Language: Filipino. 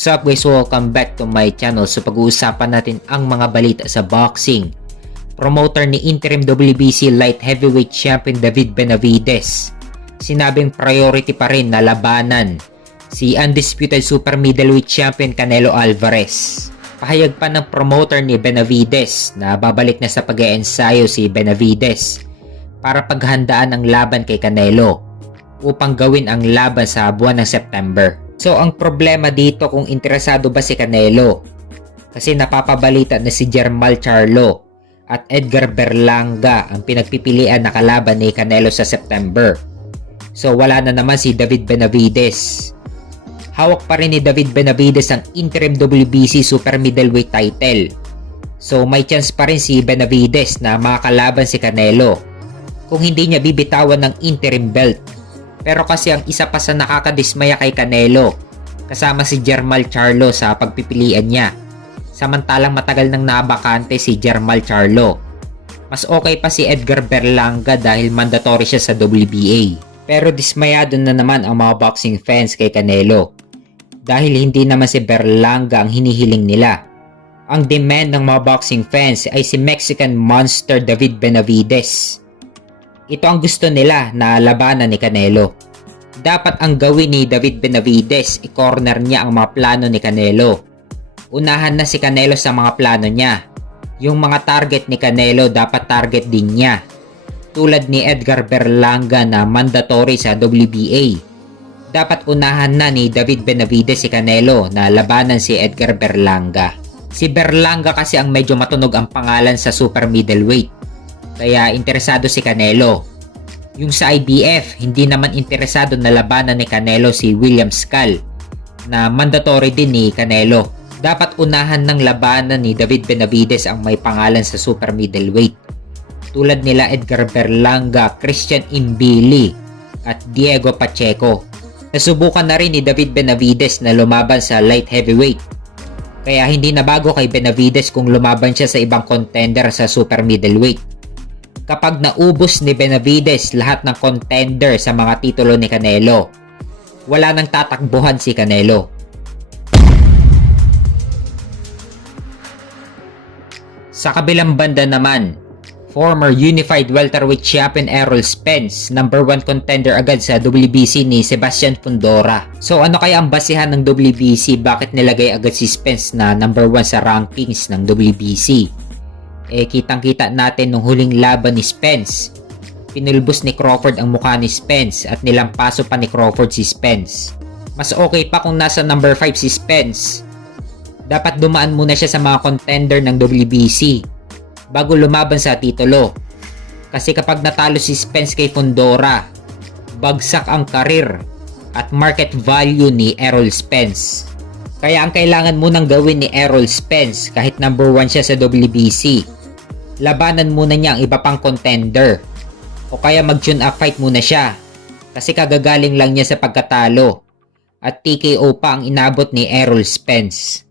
What's up guys, welcome back to my channel. So pag-uusapan natin ang mga balita sa boxing. Promoter ni interim WBC Light Heavyweight Champion David Benavidez, sinabing priority pa rin na labanan si undisputed super middleweight champion Canelo Alvarez. Pahayag pa ng promoter ni Benavidez na babalik na sa pag-e-ensayo si Benavidez para paghandaan ang laban kay Canelo upang gawin ang laban sa buwan ng September. So ang problema dito kung interesado ba si Canelo, kasi napapabalita na si Jermall Charlo at Edgar Berlanga ang pinagpipilian na kalaban ni Canelo sa September. So wala na naman si David Benavidez. Hawak pa rin ni David Benavidez ang interim WBC super middleweight title. So may chance pa rin si Benavidez na makakalaban si Canelo kung hindi niya bibitawan ng interim belt. Pero kasi ang isa pa sa nakakadismaya kay Canelo, kasama si Jermall Charlo sa pagpipilian niya. Samantalang matagal nang nabakante si Jermall Charlo. Mas okay pa si Edgar Berlanga dahil mandatory siya sa WBA. Pero dismayado na naman ang mga boxing fans kay Canelo dahil hindi naman si Berlanga ang hinihiling nila. Ang demand ng mga boxing fans ay si Mexican Monster David Benavidez. Ito ang gusto nila na labanan ni Canelo. Dapat ang gawin ni David Benavidez, i-corner niya ang mga plano ni Canelo. Unahan na si Canelo sa mga plano niya. Yung mga target ni Canelo dapat target din niya. Tulad ni Edgar Berlanga na mandatory sa WBA. Dapat unahan na ni David Benavidez si Canelo na labanan si Edgar Berlanga. Si Berlanga kasi ang medyo matunog ang pangalan sa super middleweight. Kaya interesado si Canelo. Yung sa IBF, hindi naman interesado na labanan ni Canelo si William Skull na mandatory din ni Canelo. Dapat unahan ng labanan ni David Benavidez ang may pangalan sa super middleweight. Tulad nila Edgar Berlanga, Christian Imbili at Diego Pacheco. Nasubukan na rin ni David Benavidez na lumaban sa light heavyweight. Kaya hindi na bago kay Benavidez kung lumaban siya sa ibang contender sa super middleweight. Kapag naubos ni Benavidez lahat ng contender sa mga titulo ni Canelo, wala nang tatakbuhan si Canelo. Sa kabilang banda naman, former unified welterweight champion Errol Spence, number 1 contender agad sa WBC ni Sebastian Fundora. So ano kaya ang basihan ng WBC? Bakit nilagay agad si Spence na number 1 sa rankings ng WBC? Kitang-kita natin nung huling laban ni Spence. Pinulbos ni Crawford ang mukha ni Spence at nilampaso pa ni Crawford si Spence. Mas okay pa kung nasa number 5 si Spence. Dapat dumaan muna siya sa mga contender ng WBC bago lumaban sa titulo. Kasi kapag natalo si Spence kay Fundora, bagsak ang karir at market value ni Errol Spence. Kaya ang kailangan munang gawin ni Errol Spence kahit number 1 siya sa WBC, labanan muna niya ang iba pang contender o kaya mag-tune up fight muna siya kasi kagagaling lang niya sa pagkatalo at TKO pa ang inabot ni Errol Spence.